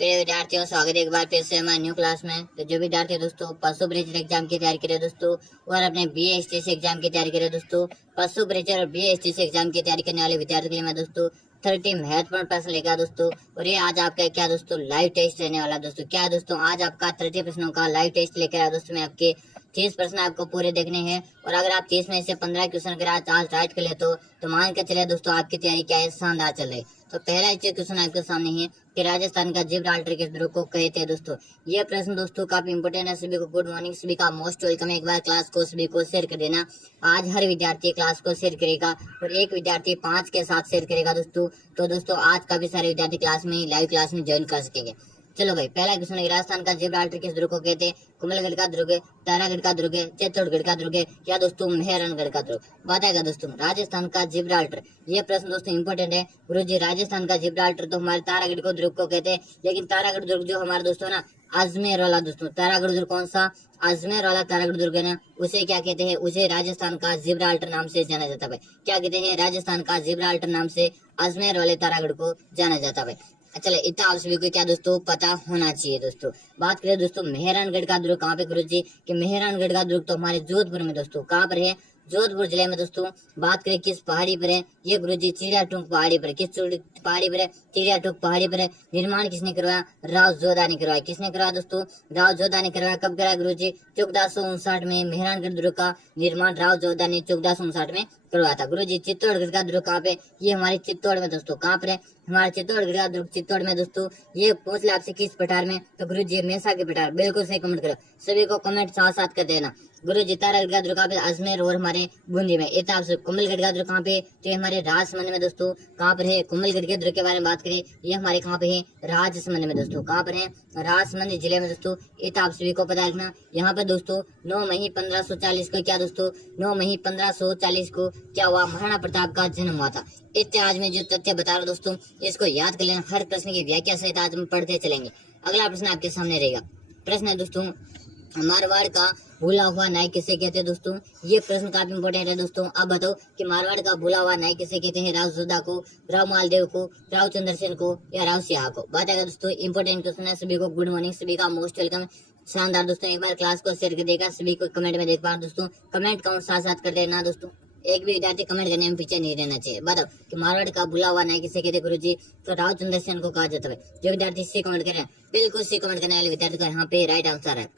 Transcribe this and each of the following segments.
प्रिय विद्यार्थियों, स्वागत है एक बार फिर से हमारे न्यू क्लास में। तो जो विद्यार्थी दोस्तों पशु परिचर एग्जाम की तैयारी करे दोस्तों और अपने BA एग्जाम की तैयारी करे दोस्तों, पशु परिचर और BA एग्जाम की तैयारी करने वाले विद्यार्थियों के लिए मैं दोस्तों 30 महत्वपूर्ण प्रश्न लेकर दोस्तों। और ये आज आपका क्या दोस्तों लाइव टेस्ट रहने वाला दोस्तों। क्या दोस्तों आज आपका 30 प्रश्नों का लाइव टेस्ट लेकर आया दोस्तों। मैं आपके 30 प्रश्न आपको पूरे देखने हैं और अगर आप 30 में से 15 क्वेश्चन अगर आज राइट कर ले तो मान के चले दोस्तों आपकी तैयारी क्या है, शानदार चल रही। तो पहला क्वेश्चन आपके सामने है कि राजस्थान का जिब्राल्टर किस दुर्ग को कहते हैं दोस्तों। ये प्रश्न दोस्तों काफी इंपोर्टेंट है। सभी को गुड मॉर्निंग, सभी का मोस्ट वेलकम। एक बार क्लास को सभी को शेयर कर देना। आज हर विद्यार्थी क्लास को शेयर करेगा और एक विद्यार्थी 5 के साथ शेयर करेगा दोस्तों। तो दोस्तों आज काफी सारे विद्यार्थी क्लास में लाइव क्लास में ज्वाइन कर सकेंगे। चलो भाई, पहला क्वेश्चन है राजस्थान का जिब्राल्टर किस दुर्ग को कहते हैं। कुंभलगढ़ का दुर्ग, तारागढ़ का दुर्ग, चित्तौड़गढ़ का दुर्ग या दोस्तों मेहरानगढ़ का दुर्ग। बताएगा दोस्तों राजस्थान का जिब्राल्टर। ये प्रश्न दोस्तों इंपोर्टेंट है। गुरु जी राजस्थान का जिब्राल्टर तो हमारे तारागढ़ को दुर्ग को कहते हैं, लेकिन तारागढ़ दुर्ग जो हमारे दोस्तों ना अजमेर वाला दोस्तों, तारागढ़ दुर्ग कौन सा, अजमेर वाला तारागढ़ दुर्ग है ना, उसे क्या कहते हैं, उसे राजस्थान का जिब्राल्टर नाम से जाना जाता है। क्या कहते हैं, राजस्थान का जिब्राल्टर नाम से अजमेर वाले तारागढ़ को जाना जाता है। चले इतना आप सभी को क्या दोस्तों पता होना चाहिए दोस्तों। बात करें दोस्तों मेहरानगढ़ का दुर्ग कहाँ पे गुरु जी, कि मेहरानगढ़ का दुर्ग तो हमारे जोधपुर में दोस्तों। कहाँ पर है, जोधपुर जिले में दोस्तों। बात करें किस पहाड़ी पर है, ये गुरु जी चिड़ियाटूंग पहाड़ी पर। किस पहाड़ी पर है, चिड़ियाटूंग पहाड़ी पर है। निर्माण किसने करवाया, राव जोधा ने करवाया। किसने करवाया दोस्तों, राव जोधा ने करवाया। कब कराया गुरु जी, 1459 में मेहरानगढ़ दुर्ग का निर्माण राव जोधा ने 1459 में करवाया था। गुरु जी चित्तौड़गढ़ का दुर्ग कहाँ पे, ये हमारे चित्तौड़ में दोस्तों। कहाँ पर है, हमारे चित्तौड़गढ़ का दुर्ग चित्तौड़ में दोस्तों। ये पूछ ले आपसे किस पठार में, तो गुरु जी मेसा के पठार। बिल्कुल सही कमेंट करो, सभी को कमेंट साथ साथ कर देना। गुरु जी तारागढ़ का दुर्ग कहाँ पे, अजमेर और हमारे बूंदी में। इतना आपसे कुंभलगढ़ का दुर्ग कहाँ पे, तो हमारे राजसमंद में दोस्तों। कहाँ पर है, कुंभलगढ़ के दुर्ग के बारे में बात करें, ये हमारे कहाँ पे है, राजसमंद में दोस्तों। कहाँ पर है, राजसमंद जिले में दोस्तों। इतना आप सभी को पता रखना। यहाँ पर दोस्तों 9 मई 1540 को क्या दोस्तों, 9 मई 1540 को क्या हुआ, महाराणा प्रताप का जन्म हुआ था। इतने आज मैं जो तथ्य बता रहा हूँ दोस्तों, इसको याद कर लेना। हर प्रश्न की व्याख्या सहित आज हम पढ़ते चलेंगे। अगला प्रश्न आपके सामने रहेगा। प्रश्न है दोस्तों मारवाड़ का भूला हुआ नायक किसे कहते हैं दोस्तों। ये प्रश्न काफी इंपोर्टेंट है दोस्तों। अब बताओ कि मारवाड़ का भूला हुआ नायक किसे कहते हैं, राव जोधा को, राव मालदेव को, राव चंद्रसेन को या राव सिंह को। बताएगा दोस्तों इंपोर्टेंट क्वेश्चन है। सभी को गुड मॉर्निंग, सभी का मोस्ट वेलकम। शानदार दोस्तों, एक बार क्लास को शेयर कर देगा। सभी को कमेंट में देख पा दोस्तों, कमेंट काउंट साथ साथ कर देना दोस्तों। एक भी विद्यार्थी कमेंट करने में पीछे नहीं रहना चाहिए। बताओ कि मारवाड़ का भूला हुआ नायक किसे कहते गुरु जी, तो राव चंद्रसेन को कहा जाता है। जो विद्यार्थी सी कमेंट कर रहे हैं, बिल्कुल सी कमेंट करने वाले विद्यार्थी का यहाँ पे राइट आंसर है।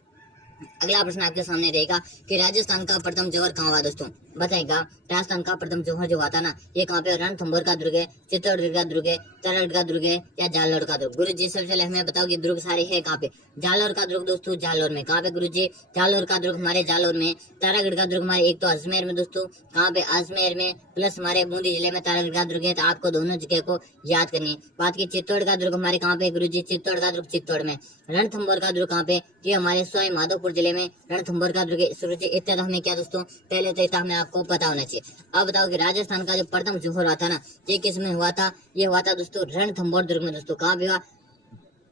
अगला प्रश्न आपके सामने रहेगा कि राजस्थान का प्रथम जौहर कहाँ हुआ दोस्तों। बताएगा राजस्थान का प्रथम जौहर जो हुआ था ना, ये कहाँ पे, रणथंभौर का दुर्ग है, चित्तौड़गढ़ का दुर्ग है, तारागढ़ का दुर्ग है या जालोर का दुर्ग। गुरु जी सबसे पहले हमें बताओ कि दुर्ग सारे है कहाँ पे। जालोर का दुर्ग दोस्तों, जालोर में। कहाँ पे गुरु जी, जालोर का दुर्ग हमारे जालोर में। तारागढ़ का दुर्ग हमारे एक तो अजमेर में दोस्तों। कहाँ पे, अजमेर में, प्लस हमारे बूंदी जिले में तारागढ़ का दुर्ग है। तो आपको दोनों जगह को याद करनी है। बात की चित्तौड़ का दुर्ग हमारे कहाँ पे गुरु जी, चित्तौड़ का दुर्ग चित्तौड़ में। रणथंभौर का दुर्ग कहाँ पे, ये हमारे सवाई माधोपुर जिले में रणथंभौर का दुर्ग सूरज। इतना तो हमें क्या दोस्तों पहले तो इतना हमें आपको पता होना चाहिए। अब बताओ कि राजस्थान का जो प्रथम जौहर हुआ था ना, ये किस में हुआ था, ये हुआ था दोस्तों रणथंभौर दुर्ग में दोस्तों। कहाँ पे हुआ,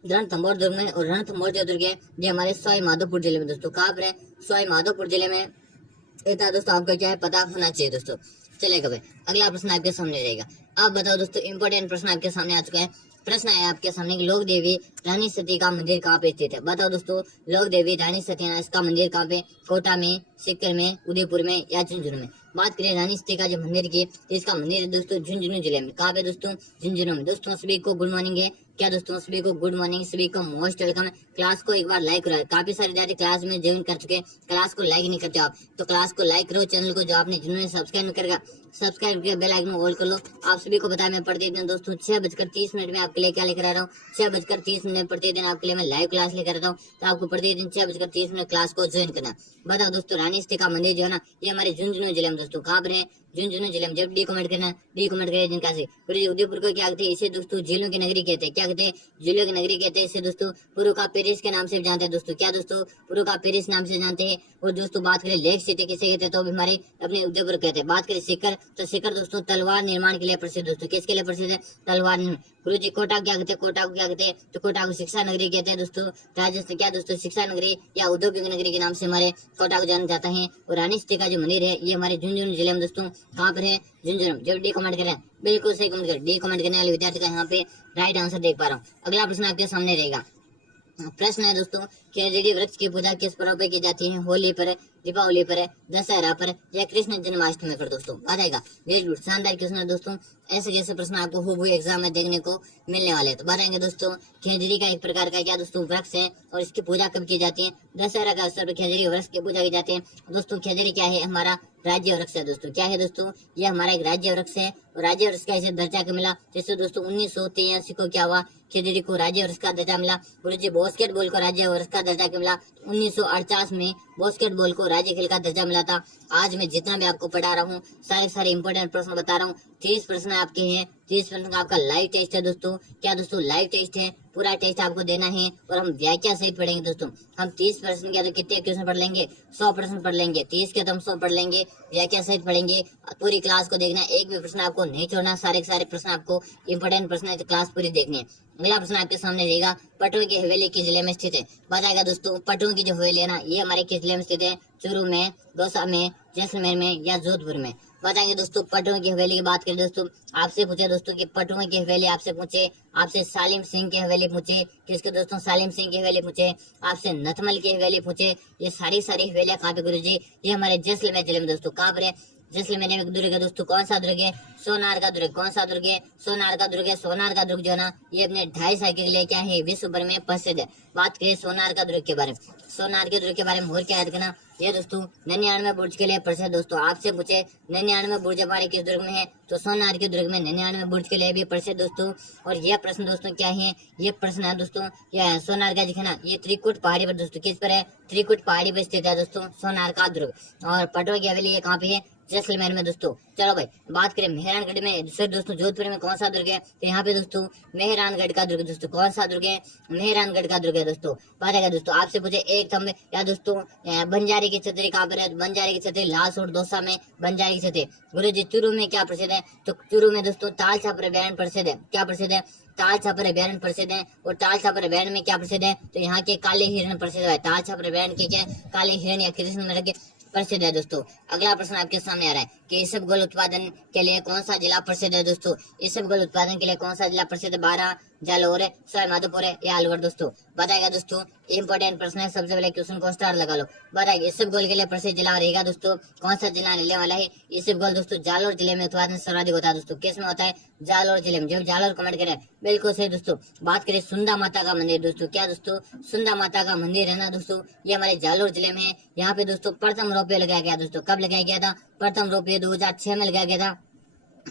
रणथंभौर दुर्ग में। और रणथंभौर जो दुर्ग है ये हमारे सवाई माधोपुर जिले में दोस्तों। कहाँ पर है, सवाई माधोपुर जिले में। इतना दोस्तों आपको क्या है पता होना चाहिए दोस्तों। चलेगा भाई, अगला प्रश्न आपके सामने रहेगा। अब बताओ दोस्तों इंपोर्टेंट प्रश्न आपके सामने आ चुका है। प्रश्न है आपके सामने कि लोक देवी रानी सती का मंदिर कहाँ पे स्थित है। बताओ दोस्तों लोक देवी रानी सती इसका मंदिर कहाँ पे, कोटा में, सीकर में, उदयपुर में या झुंझुनू में। बात करें रानी सती का जो मंदिर की, तो इसका मंदिर है दोस्तों झुंझुनू जिले में। कहाँ पे दोस्तों, झुंझुनू में। दोस्तों सभी को गुड मॉर्निंग है। क्या दोस्तों सभी को गुड मॉर्निंग, सभी को मोस्ट वेलकम है। क्लास को एक बार लाइक करो। काफी सारे विद्यार्थी क्लास में ज्वाइन कर चुके हैं, क्लास को लाइक नहीं करते आप, तो क्लास को लाइक करो। चैनल को जो आपने जिन्होंने सब्सक्राइब करेगा, सब्सक्राइब करके बेल आइकन ऑल कर लो। आप सभी को पता है मैं प्रतिदिन दोस्तों 6:30 में आपके लिए क्या लेकर आ रहा हूँ, 6:30 प्रतिदिन आपके लिए मैं लाइव क्लास लेकर आता हूँ। तो आपको प्रतिदिन 6:30 क्लास को ज्वाइन करना। बताओ दोस्तों रानी सती का मंदिर जो है ना, ये हमारे झुंझुनू जिले में दोस्तों। कहाँ पर है, झुंझुनू जिले में। जब डी कमेंट करना, डी कमेंट करें जिनका से। उदयपुर को क्या कहते हैं, इसे दोस्तों झीलों की नगरी कहते हैं। क्या कहते हैं, झीलों की नगरी कहते हैं। इसे दोस्तों पुरू का पेरिस के नाम से जानते हैं दोस्तों। क्या दोस्तों, पुरू का पेरिस नाम से जानते हैं। और दोस्तों बात करें लेक सिटी किसे कहते हैं, तो भी हमारे अपने उदयपुर कहते हैं। बात करें सीकर, तो सीकर दोस्तों तलवार निर्माण के लिए प्रसिद्ध दोस्तों। किसके लिए प्रसिद्ध है, तलवार निर्माण। गुरु जी कोटा क्या कहते हैं, कोटा को क्या कहते हैं, तो कोटा को शिक्षा नगरी कहते हैं दोस्तों। राजस्थान क्या दोस्तों, शिक्षा नगरी या उद्योगिक नगरी के नाम से हमारे कोटा को जाना जाता है। और रानी सती का जो मंदिर है ये हमारे झुंझुनू जिले में दोस्तों कहाँ पर है, झुंझुनू। जो डी कमेंट करें बिल्कुल सही कमेंट करें, डी कमेंट करने वाले विद्यार्थी का यहाँ पे राइट आंसर देख पा रहा हूँ। अगला प्रश्न आपके सामने रहेगा। प्रश्न है दोस्तों, खेजड़ी वृक्ष की पूजा किस पर्व पे की जाती है? होली पर, दीपावली पर, दशहरा पर या कृष्ण जन्माष्टमी पर? दोस्तों बताएगा। वेरी गुड, शानदार क्वेश्चन है दोस्तों। ऐसे जैसे प्रश्न आपको हूबहू एग्जाम में देखने को मिलने वाले हैं। तो बताएंगे दोस्तों, खेजड़ी का एक प्रकार का क्या दोस्तों वृक्ष है और इसकी पूजा कब की जाती है? दशहरा का अवसर पर खेजड़ी वृक्ष की पूजा की जाती है। दोस्तों खेजड़ी क्या है? हमारा राज्य वृक्ष है दोस्तों। क्या है दोस्तों? ये हमारा एक राज्य वृक्ष है और राज्य वृक्ष का इसे दर्जा क्यों मिला? जैसे दोस्तों 1983 को क्या हुआ? खेजड़ी को राज्य वृक्ष का दर्जा मिला। गुरुजी बास्केटबॉल को राज्य वृक्ष का दर्जा क्यों मिला? 1948 में बास्केटबॉल को राज्य खेल का दर्जा मिला था। आज मैं जितना भी आपको पढ़ा रहा हूँ सारे इंपोर्टेंट प्रश्न बता रहा हूँ। 30 प्रश्न आपके हैं, 30 प्रश्न का आपका लाइव टेस्ट है दोस्तों। क्या दोस्तों? लाइव टेस्ट है, पूरा टेस्ट आपको देना है और हम व्याख्या सहित पढ़ेंगे दोस्तों। हम 30 प्रश्न के तो कितने क्वेश्चन पढ़ लेंगे? 100 प्रश्न पढ़ लेंगे। 30 के तो हम 100 पढ़ लेंगे, व्याख्या सहित पढ़ेंगे। पूरी क्लास को देखना, एक भी प्रश्न आपको नहीं छोड़ना। सारे प्रश्न आपको इंपोर्टेंट प्रश्न है तो क्लास पूरी देखनी है। अगला प्रश्न आपके सामने रहेगा, पटुआ की हवेली किस जिले में स्थित है? बताएगा दोस्तों, पटुआ की जो हवेली है ना, ये हमारे किस जिले में स्थित है? चूरू में, दौसा में, जैसलमेर में या जोधपुर में? बताएंगे दोस्तों। पटुआ की हवेली की बात करें दोस्तों, आपसे पूछे दोस्तों कि पटुआ की हवेली आपसे पूछे, आपसे सालिम सिंह की हवेली पूछे, किसके दोस्तों? सालिम सिंह की हवेली पूछे, आपसे नथमल की हवेली पूछे। ये सारी हवेलियां कहाँ पे गुरुजी? ये हमारे जैसलमेर जिले में दोस्तों। कहाँ पर है? जैसलमेर में एक दुर्ग है दोस्तों। कौन सा दुर्ग है? सोनार का दुर्ग। कौन सा दुर्ग है? सोनार का दुर्ग है। सोनार का दुर्ग जो है ना, ये अपने 2.5 साल के लिए क्या है? विश्व भर में प्रसिद्ध है। बात करें सोनार का दुर्ग के बारे में, सोनार के दुर्ग के बारे में और क्या याद करना, ये दोस्तों 99 बुर्ज के लिए प्रसिद्ध दोस्तों। आपसे पूछे 99 बुर्ज हमारे किस दुर्ग में है? तो सोनार के दुर्ग में 99 बुर्ज के लिए भी प्रसिद्ध दोस्तों। और यह प्रश्न दोस्तों क्या है? ये प्रश्न है दोस्तों, यह सोनार का दिखे ना, ये त्रिकुट पहाड़ी पर दोस्तों। किस पर है? त्रिकुट पहाड़ी पर स्थित है दोस्तों सोनार का दुर्ग। और पटुआ की हवेली ये कहाँ पे है? जैसलमेर में दोस्तों। चलो भाई बात करें मेहरानगढ़ में, फिर दोस्तों जोधपुर में कौन सा दुर्ग है? तो यहाँ पे दोस्तों मेहरानगढ़ का दुर्ग दोस्तों। कौन सा दुर्ग है? मेहरानगढ़ का दुर्ग है दोस्तों। बताएगा दोस्तों। आपसे पूछे एक थंब या दोस्तों बंजारी की छतरी कहाँ पर है? बंजारी की छतरी लालसोट दौसा में बंजारी की छतरी। गुरु जी चूरू में क्या प्रसिद्ध है? तो चूरू में दोस्तों ताल छापर अभ्यारण्य प्रसिद्ध है। क्या प्रसिद्ध है? ताल छापर अभ्यारण्य प्रसिद्ध है। और ताल छापर अभ्यारण्य में क्या प्रसिद्ध है? तो यहाँ के काले हिरण प्रसिद्ध है। ताल छापर अभ्यारण्य के क्या? काले हिरण या कृष्ण मृग प्रसिद्ध है दोस्तों। अगला प्रश्न आपके सामने आ रहा है कि इसबगोल उत्पादन के लिए कौन सा जिला प्रसिद्ध है दोस्तों? इसबगोल उत्पादन के लिए कौन सा जिला प्रसिद्ध है? बारा, जालौर, सवाईमाधोपुर या अलवर दोस्तों? बताएगा दोस्तों। इंपोर्टेंट प्रश्न है, सबसे पहले क्वेश्चन को स्टार लगा लो। बताएगा इसबगोल के लिए प्रसिद्ध जिला रहेगा दोस्तों। कौन सा जिला मिलने वाला है? इसबगोल दोस्तों जालौर जिले में उत्पादन सर्वाधिक होता है दोस्तों। किस में होता है? जालौर जिले में। जब जालौर कमेंट करें बिल्कुल सही दोस्तों। बात करें सुंदा माता का मंदिर दोस्तों। क्या दोस्तों? सुंदा माता का मंदिर है ना दोस्तों, ये हमारे जालौर जिले में है। यहाँ पे दोस्तों प्रथम रोपवे लगाया गया दोस्तों। कब लगाया गया था? प्रथम रोपवे 2006 में लगाया गया था।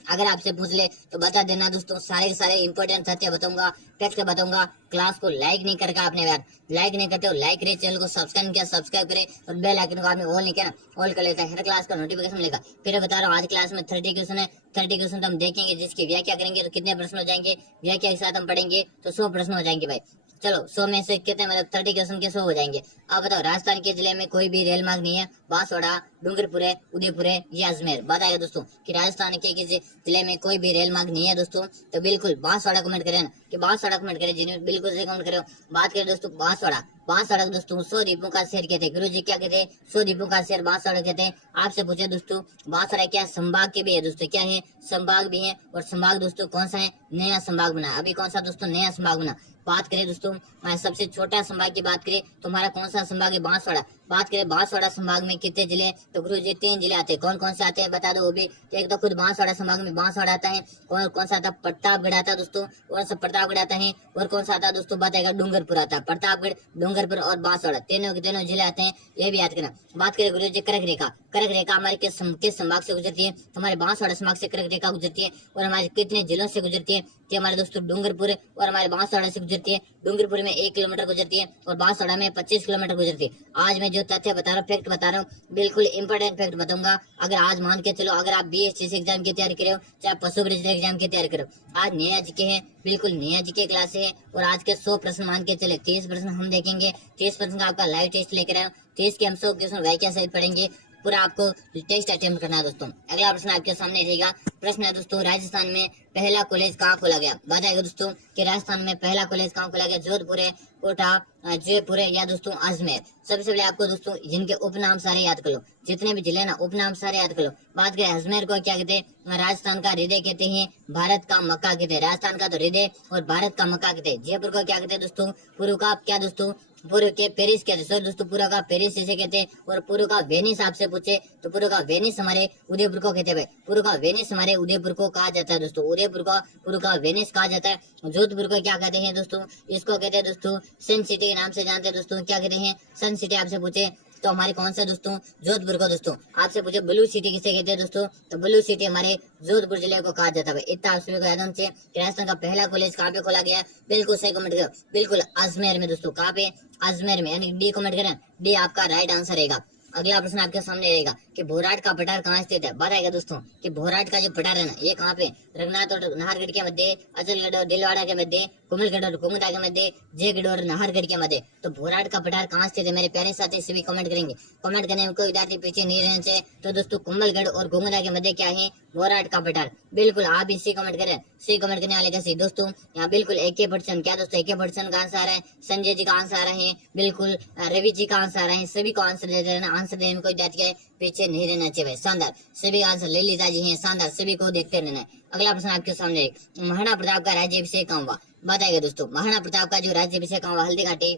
अगर आपसे पूछ ले तो बता देना दोस्तों। सारे इंपोर्टेंट तथ्य बताऊंगा, फैक्ट बताऊंगा। क्लास को लाइक नहीं करके आपने यार, लाइक नहीं करते हो लाइक करे, चैनल को सब्सक्राइब किया सब्सक्राइब करे और बेल आइकन को आपने ऑल नहीं किया ऑल कर लेता है, हर क्लास का नोटिफिकेशन मिलेगा। फिर बता रहा हूँ आज क्लास में 30 क्वेश्चन है। 30 क्वेश्चन तो हम देखेंगे, जिसकी व्याख्या करेंगे तो कितने प्रश्न हो जाएंगे, व्याख्या के साथ हम पढ़ेंगे तो 100 प्रश्न हो जाएंगे भाई। चलो 100 में से कितने मतलब 30 क्वेश्चन के 100 हो जाएंगे। अब बताओ राजस्थान के जिले में कोई भी रेल मार्ग नहीं है? बांसवाड़ा, डूंगरपुर, उदयपुर या अजमेर? बताएगा दोस्तों कि राजस्थान के किसी जिले में कोई भी रेल मार्ग नहीं है दोस्तों। तो बिल्कुल बांसवाड़ा कमेंट करें ना, कि बांसवाड़ा कमेंट करें, जिन्हें बिल्कुल से कमेंट करो। बात करें दोस्तों बांसवाड़ा, बांसवाड़ा दोस्तों 100 द्वीपों का शहर कहते हैं। गुरु जी क्या कहते हैं? 100 द्वीपों का शहर बांसवाड़ा कहते हैं। आपसे पूछे दोस्तों बांसवाड़ा क्या संभाग के भी है दोस्तों? क्या है? संभाग भी है। और संभाग दोस्तों कौन सा है? नया संभाग बना अभी। कौन सा दोस्तों? नया संभाग बना। बात करें दोस्तों सबसे छोटा संभाग की बात करें तो हमारा कौन सा संभाग है? बांसवाड़ा। बात करें बांसवाड़ा संभाग में कितने जिले? तो गुरु जी 3 जिले आते हैं। कौन कौन से आते हैं बता दो वो भी। तो एक तो खुद बांसवाड़ा संभाग में बांसवाड़ा आता है। और कौन सा आता? प्रतापगढ़ आता है दोस्तों। कौन सा? प्रतापगढ़ आता है। और कौन सा आता है दोस्तों? बताएगा डूंगरपुर आता है। प्रतापगढ़, डूंगरपुर और बांसवाड़ा तीनों के तीनों जिले आते हैं, ये भी याद करना। बात करें गुरु जी कर्क रेखा, कर्क रेखा हमारे किस संभाग से गुजरती है? तो हमारे बांसवाड़ा संभाग से कर्क रेखा गुजरती है। और हमारे कितने जिलों से गुजरती है? कि हमारे दोस्तों डूंगरपुर और हमारे बांसवाड़ा से गुजरती है। डूंगरपुर में 1 किलोमीटर गुजरती है और बांसवाड़ा में 25 किलोमीटर गुजरती है। आज मैं जो तथ्य बता रहा हूँ, फैक्ट बता रहा हूँ, बिल्कुल इंपोर्टेंट फैक्ट बताऊंगा। अगर आज मान के चलो, अगर आप BSTC एग्जाम की तैयारी करे हो, चाहे पशु ब्रिज एग्जाम की तैयारी करो, आज नया जीके है, बिल्कुल नया जीके क्लास है। और आज के 100 प्रश्न मान के चले, 30 प्रश्न हम देखेंगे। 30 प्रश्न का आपका लाइव टेस्ट लेकर आए, 30 के हम 100 क्वेश्चन व्याख्या सहित पढ़ेंगे। पूरा आपको टेस्ट अटेम्प्ट करना है दोस्तों। अगला प्रश्न आपके सामने रहेगा। प्रश्न है दोस्तों राजस्थान में पहला कॉलेज कहाँ खोला गया? बताएगा दोस्तों कि राजस्थान में पहला कॉलेज कहाँ खोला गया? जोधपुर है, कोटा, जयपुर है या दोस्तों अजमेर। सबसे पहले आपको दोस्तों जिनके उपनाम सारे याद कर लो, जितने भी जिले ना उपनाम सारे याद कर लो। बात करें अजमेर को क्या कहते हैं? राजस्थान का हृदय कहते हैं, भारत का मक्का कहते हैं। राजस्थान का तो हृदय और भारत का मक्का कहते हैं। जयपुर को क्या कहते हैं दोस्तों? पूर्व का क्या दोस्तों? पूर्व के पेरिस कहते हैं। सॉरी दोस्तों, पूर्व का पेरिस इसे कहते हैं। और पूर्व का वेनिस आपसे पूछे तो पूर्व का वेनिस हमारे उदयपुर को कहते हैं। भाई पूर्व का वेनिस हमारे उदयपुर को कहा जाता है दोस्तों। उदयपुर का पूर्व का वेनिस कहा जाता है। जोधपुर को क्या कहते हैं दोस्तों? इसको कहते हैं दोस्तों सन सिटी के नाम से जानते हैं दोस्तों। क्या कहते हैं? सन सिटी। आपसे पूछे तो हमारे कौन सा दोस्तों? जोधपुर को दोस्तों। आपसे पूछे ब्लू सिटी किसे कहते हैं दोस्तों? तो ब्लू सिटी हमारे जोधपुर जिले को कहा जाता है। इतना आप सभी को याद होना चाहिए कि राजस्थान का पहला कॉलेज कहाँ पे खोला गया? बिल्कुल सही कमेंट करो, बिल्कुल अजमेर में दोस्तों। कहाँ पे? अजमेर में, यानी डी कमेंट करें, डी आपका राइट आंसर रहेगा। अगला प्रश्न आपके सामने रहेगा कि भोराट का पठार कहाँ स्थित है? बताएगा दोस्तों कि भोराट का जो पठार है ना, ये कहाँ पे? रंगनाथ और नाहरगढ़ के मध्य, अचलगढ़ और दिलवाड़ा के मध्य, कुमलगढ़ और कुमुदा के मध्य, जयगढ़ और नाहरगढ़ के मध्य। तो भोराट का पठार कहाँ स्थित है? मेरे प्यारे साथी सभी कमेंट करेंगे। कमेंट करने में कोई विद्यार्थी पीछे नहीं रहना चाहिए। तो दोस्तों कुंभलगढ़ और कुमुदा के मध्य क्या है? भोराट का पठार। बिल्कुल आप इसी कमेंट करें, सी कमेंट करने वाले का सी दोस्तों। यहाँ बिल्कुल AK% क्या दोस्तों? AK% का आंसर आ रहा है, संजय जी का आंसर आ रहे हैं, बिल्कुल रवि जी का आंसर आ रहे हैं। सभी को आंसर दे देना, आंसर देने में कोई विद्यार्थी है पीछे नहीं रहना चाहिए। भाई शानदार, सभी आंसर ललिता जी हैं, शानदार, सभी को देखते रहना है। अगला प्रश्न आपके सामने है, महाराणा प्रताप का राज्याभिषेक कहाँ हुआ? बताएगा दोस्तों महाराणा प्रताप का जो राज्याभिषेक कहाँ हुआ? हल्दीघाटी,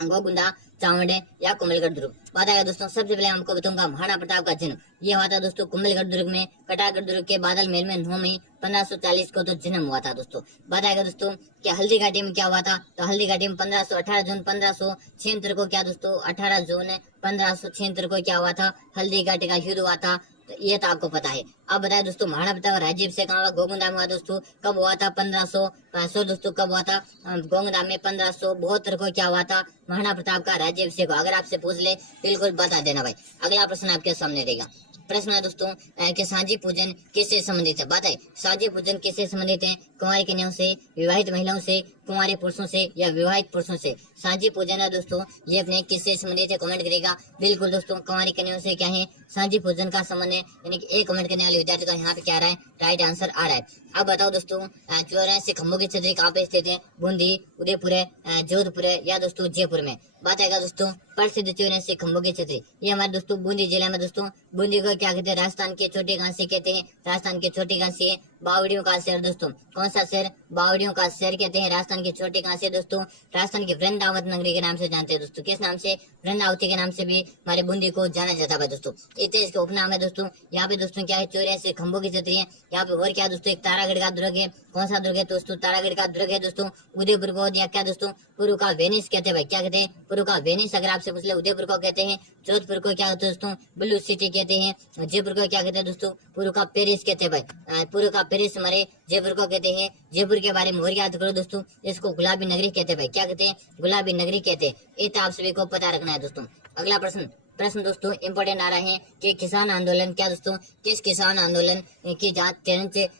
गोगुंदा, चावंडे या कुंभलगढ़ दुर्ग? बताएगा दोस्तों। सबसे पहले आपको बताऊंगा महाराणा प्रताप का जन्म ये हुआ था दोस्तों कुंभलगढ़ दुर्ग में, कटारगढ़ दुर्ग के बादल महल में 9 मई 1540 को तो जन्म हुआ था दोस्तों। बताएगा दोस्तों कि हल्दीघाटी में क्या हुआ था? तो हल्दीघाटी में 18 जून 1576 को क्या दोस्तों? 18 जून 1576 को क्या हुआ था? हल्दीघाटी का युद्ध हुआ था। तो ये तो आपको पता है। अब बताए दोस्तों महाराणा प्रताप का राज्याभिषेक कहाँ हुआ? गोगुंदा में हुआ दोस्तों। कब हुआ था? 1500 दोस्तों। कब हुआ था? गोगुंदा में 1572 को क्या हुआ था? महाराणा प्रताप का राज्याभिषेक। अगर आपसे पूछ ले बिल्कुल बता देना भाई। अगला प्रश्न आपके सामने रहेगा। प्रश्न है दोस्तों कि सांझी पूजन किससे संबंधित है? बताए सांझी पूजन किससे संबंधित है? कुंवारी कन्याओं से, विवाहित महिलाओं से, कुंवारे पुरुषों से या विवाहित पुरुषों से? सांझी पूजन है दोस्तों ये अपने किससे संबंधित है? कमेंट करेगा। बिल्कुल दोस्तों कुंवारी कन्याओं से क्या है? सांझी पूजन का संबंध है। यानी कि एक कमेंट करने वाले विद्यार्थी का यहाँ पे क्या आ रहा है? राइट आंसर आ रहा है। अब बताओ दोस्तों 84 खंभों की छतरी कहाँ पे स्थित है? बूंदी, उदयपुर है, जोधपुर है या दोस्तों जयपुर में? बताएगा दोस्तों प्रसिद्ध 84 खंभों की छतरी ये हमारे दोस्तों बूंदी जिले में दोस्तों। बूंदी को क्या कहते हैं? राजस्थान के छोटे कांसी कहते हैं। राजस्थान के छोटे कांसी बावड़ियों का शहर दोस्तों। कौन सा शहर? बावड़ियों का शहर कहते हैं राजस्थान के छोटे कांसी दोस्तों। राजस्थान की वृंदावत नगरी के नाम से जानते हैं दोस्तों। किस नाम से? वृंदावती के नाम से भी हमारे बूंदी को जाना जाता है दोस्तों। इतने इसके उपनाम है दोस्तों। यहाँ पे दोस्तों क्या है? 84 खंभों की छतरी है। यहाँ पे और क्या दोस्तों? एक तारागढ़ का दुर्ग है। कौन सा दुर्ग है दोस्तों? तारागढ़ का दुर्ग है दोस्तों। उदयपुर को या क्या दोस्तों? पूर्व का वेनिस कहते हैं भाई। क्या कहते हैं? पूर्व का वेनिस। अगर आपसे पूछ ले उदयपुर को कहते हैं। जोधपुर को क्या होता है दोस्तों? ब्लू सिटी कहते हैं। जयपुर को क्या कहते हैं दोस्तों? पूर्व का पेरिस कहते हैं भाई। पूर्व का पेरिस हमारे जयपुर को कहते हैं। जयपुर के बारे में और याद करो दोस्तों, इसको गुलाबी नगरी कहते हैं भाई। क्या कहते हैं? गुलाबी नगरी कहते हैं। ये तो आप सभी को पता रखना है दोस्तों। अगला प्रश्न दोस्तों इंपोर्टेंट आ रहे हैं कि किसान आंदोलन क्या दोस्तों? किस किसान आंदोलन की जांच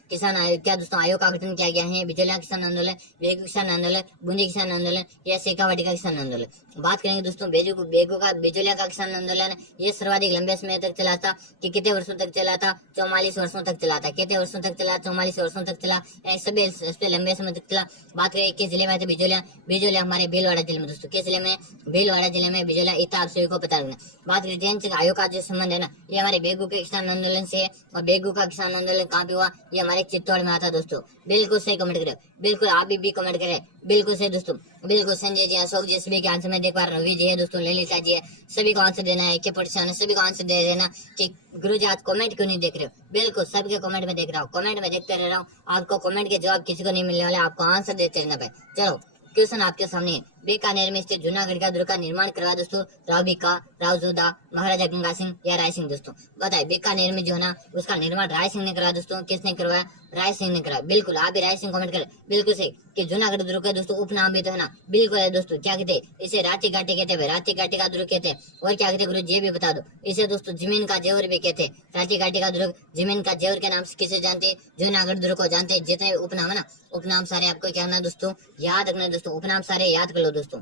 किसान आयोग क्या दोस्तों आयोग का गठन किया गया है? बिजलिया किसान आंदोलन, बेगू किसान आंदोलन, बूंदी किसान आंदोलन या शेखावाटी का किसान आंदोलन? बात करेंगे दोस्तों बिजलिया का किसान आंदोलन ये सर्वाधिक लंबे समय तक चला था। कि कितने वर्षों तक चला था? 44 वर्षों तक चला था। कितने वर्षों तक चला? 44 वर्षों तक चला। सभी सबसे लंबे समय तक चला। बात करें किस जिले में? बिजलिया हमारे भीलवाड़ा जिले में दोस्तों। किस जिले में? भीलवाड़ा जिले में बिजलिया। इतना आप सभी को पता रखना। बात करते हैं आयोग का जो संबंध है ना ये हमारे बेगू के किसान आंदोलन से है। और बेगू का किसान आंदोलन कहाँ पे हुआ? ये हमारे चित्तौड़ में आता दोस्तों। बिल्कुल सही कमेंट करें। बिल्कुल आप भी कमेंट करें। बिल्कुल सही दोस्तों। बिल्कुल संजय जी, अशोक जी सभी के आंसर में देख पा रहे। रवि जी है दोस्तों, ललिता जी है, सभी को आंसर देना है। के सभी को आंसर दे देना कि गुरु जी आज कमेंट क्यों नहीं देख रहे हो? बिल्कुल सबके कमेंट में देख रहा हूँ, कमेंट में देखते रह रहा हूँ। आपको कमेंट के जवाब किसी को नहीं मिलने वाले, आपको आंसर देते रहना भाई। चलो क्वेश्चन आपके सामने है। बीकानेर में स्थित जूनागढ़ का दुर्ग का निर्माण करवाया दोस्तों? राव भिक्का, राव जोधा, महाराजा गंगा सिंह या राय सिंह दोस्तों? बताए बीकानेर में जो है ना उसका निर्माण राय सिंह ने करवाया दोस्तों। किसने करवाया? राय सिंह ने कराया। बिल्कुल आप भी राय सिंह कमेंट करें। बिल्कुल सही कि जूनागढ़ दुर्ग का दोस्तों उपनाम भी तो है ना। बिल्कुल है दोस्तों। क्या कहते हैं इसे? राती घाटी कहते हैं। राती घाटी का दुर्ग कहते हैं। और क्या कहते हैं गुरु जी भी बता दो? इसे दोस्तों जमीन का जेवर भी कहते हैं। राती घाटी का दुर्ग जमीन का जेवर के नाम से किसे जानते हैं? जूनागढ़ दुर्ग को जानते हैं। जितने उपनाम है ना उपनाम सारे आपको क्या करना दोस्तों? याद रखना दोस्तों। उपनाम सारे याद कर लो दोस्तों।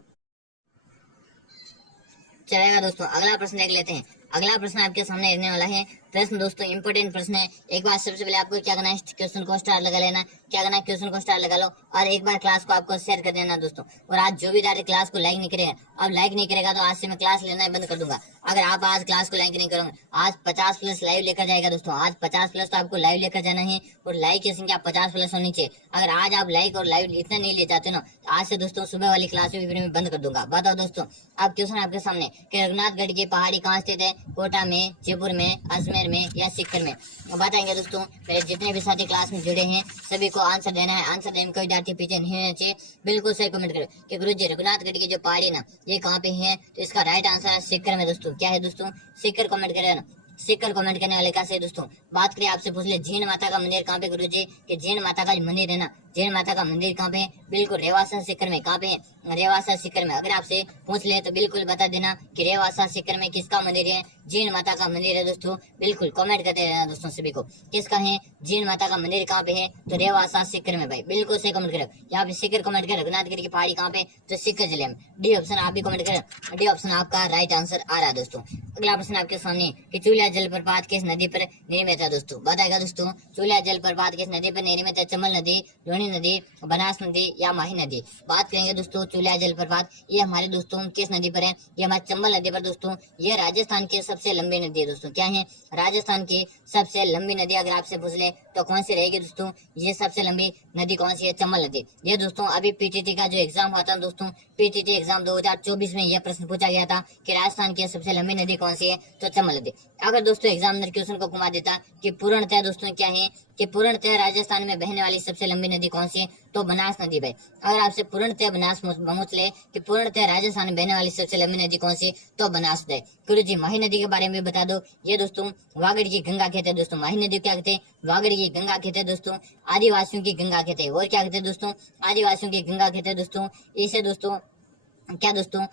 चलेगा दोस्तों। अगला प्रश्न देख लेते हैं। अगला प्रश्न आपके सामने रहने वाला है प्रश्न दोस्तों इंपोर्टेंट प्रश्न है। एक बार सबसे पहले आपको क्या करना है, क्वेश्चन को स्टार लगा लेना। क्या करना है, क्वेश्चन को स्टार लगा लो और एक बार क्लास को आपको शेयर कर देना दोस्तों। और आज जो भी डायरेक्ट क्लास को लाइक नहीं करेगा, अब लाइक नहीं करेगा तो आज से मैं क्लास लेना बंद कर दूंगा। अगर आप आज क्लास को लाइक नहीं करोगे, आज 50+ लाइव लेकर जाएगा दोस्तों। आज 50+ तो आपको लाइव लेकर जाना है और लाइक की संख्या 50+ होनी चाहिए। अगर आज आप लाइक और लाइव इतना नहीं ले जाते ना, आज से दोस्तों सुबह वाली क्लास भी मैं बंद कर दूंगा। बताओ दोस्तों, अब क्वेश्चन आपके सामने कि रघुनाथगढ़ की पहाड़ी कहाँ स्थित है? कोटा में, जयपुर में, अजमेर में या सीकर में? बताएंगे दोस्तों। मेरे जितने भी साथी क्लास में जुड़े हैं सभी को आंसर देना है। आंसर देने में कोई विद्यार्थी पीछे नहीं रहना चाहिए। बिल्कुल सही कमेंट करो कि गुरुजी रघुनाथगढ़ की जो पहाड़ी ना ये कहाँ पे है? तो इसका राइट आंसर है सीकर में दोस्तों। क्या है दोस्तों? सीकर। कमेंट करें ना, सीकर कमेंट करने वाले का सही दोस्तों। बात करें आपसे पूछ ले जीण माता का मंदिर कहाँ पे गुरुजी? कि जीण माता का मंदिर है ना, जीण माता का मंदिर कहाँ पे है? बिल्कुल रेवासा सीकर में। कहाँ पे है? रेवासा सीकर में। अगर आपसे पूछ ले तो बिल्कुल बता देना कि रेवासा सीकर में किसका मंदिर है? जीण माता का मंदिर है दोस्तों। बिल्कुल कमेंट करते रहना दोस्तों सभी को, किसका है जीण माता का मंदिर कहाँ पे है? तो रेवासा सीकर में भाई, बिल्कुल सही कमेंट करो। यहाँ पे सीकर कमेंट करें। रघुनाथगढ़ की पहाड़ी कहाँ पे? तो सीकर जिले में। डी ऑप्शन आप भी कमेंट करें। डी ऑप्शन आपका राइट आंसर आ रहा है दोस्तों। अगला प्रश्न आपके सामने कि चूलिया जलप्रपात किस नदी पर निर्मित है दोस्तों? बताएगा दोस्तों, चूलिया जलप्रपात किस नदी पर निर्मित है? चंबल नदी, लूनी नदी, बनास नदी या माही नदी? बात करेंगे दोस्तों चूलिया जलप्रपात ये हमारे दोस्तों किस नदी पर है? ये हमारे चंबल नदी पर दोस्तों। ये राजस्थान की सबसे लंबी नदी है दोस्तों। क्या है? राजस्थान की सबसे लंबी नदी अगर आपसे पूछ ले तो कौन सी रहेगी दोस्तों? ये सबसे लंबी नदी कौन सी है? चंबल नदी। ये दोस्तों अभी पीटीटी का जो एग्जाम हुआ था दोस्तों, पीटीटी एग्जाम 2024 में यह प्रश्न पूछा गया था कि राजस्थान की सबसे लंबी नदी कौन सी है? तो चंबल नदी। अगर दोस्तों एग्जामिनर क्वेश्चन को घुमा देता कि पूर्णतः दोस्तों क्या है कि पूर्णतः राजस्थान में बहने वाली सबसे लंबी नदी कौन सी है? तो बनास नदी भाई। अगर आपसे पूर्णतः बनास पूछ ले कि पूर्णतः राजस्थान में बहने वाली सबसे लंबी नदी कौन सी? तो बनास नदी। गुरुजी माही नदी के बारे में बता दो। ये दोस्तों वागड़ की गंगा कहते हैं दोस्तों। माही नदी क्या कहते हैं? वागड़ की गंगा कहते हैं दोस्तों। आदिवासियों की गंगा कहते हैं। और क्या कहते हैं दोस्तों? आदिवासियों की गंगा कहते हैं दोस्तों। इसे दोस्तों क्या दोस्तों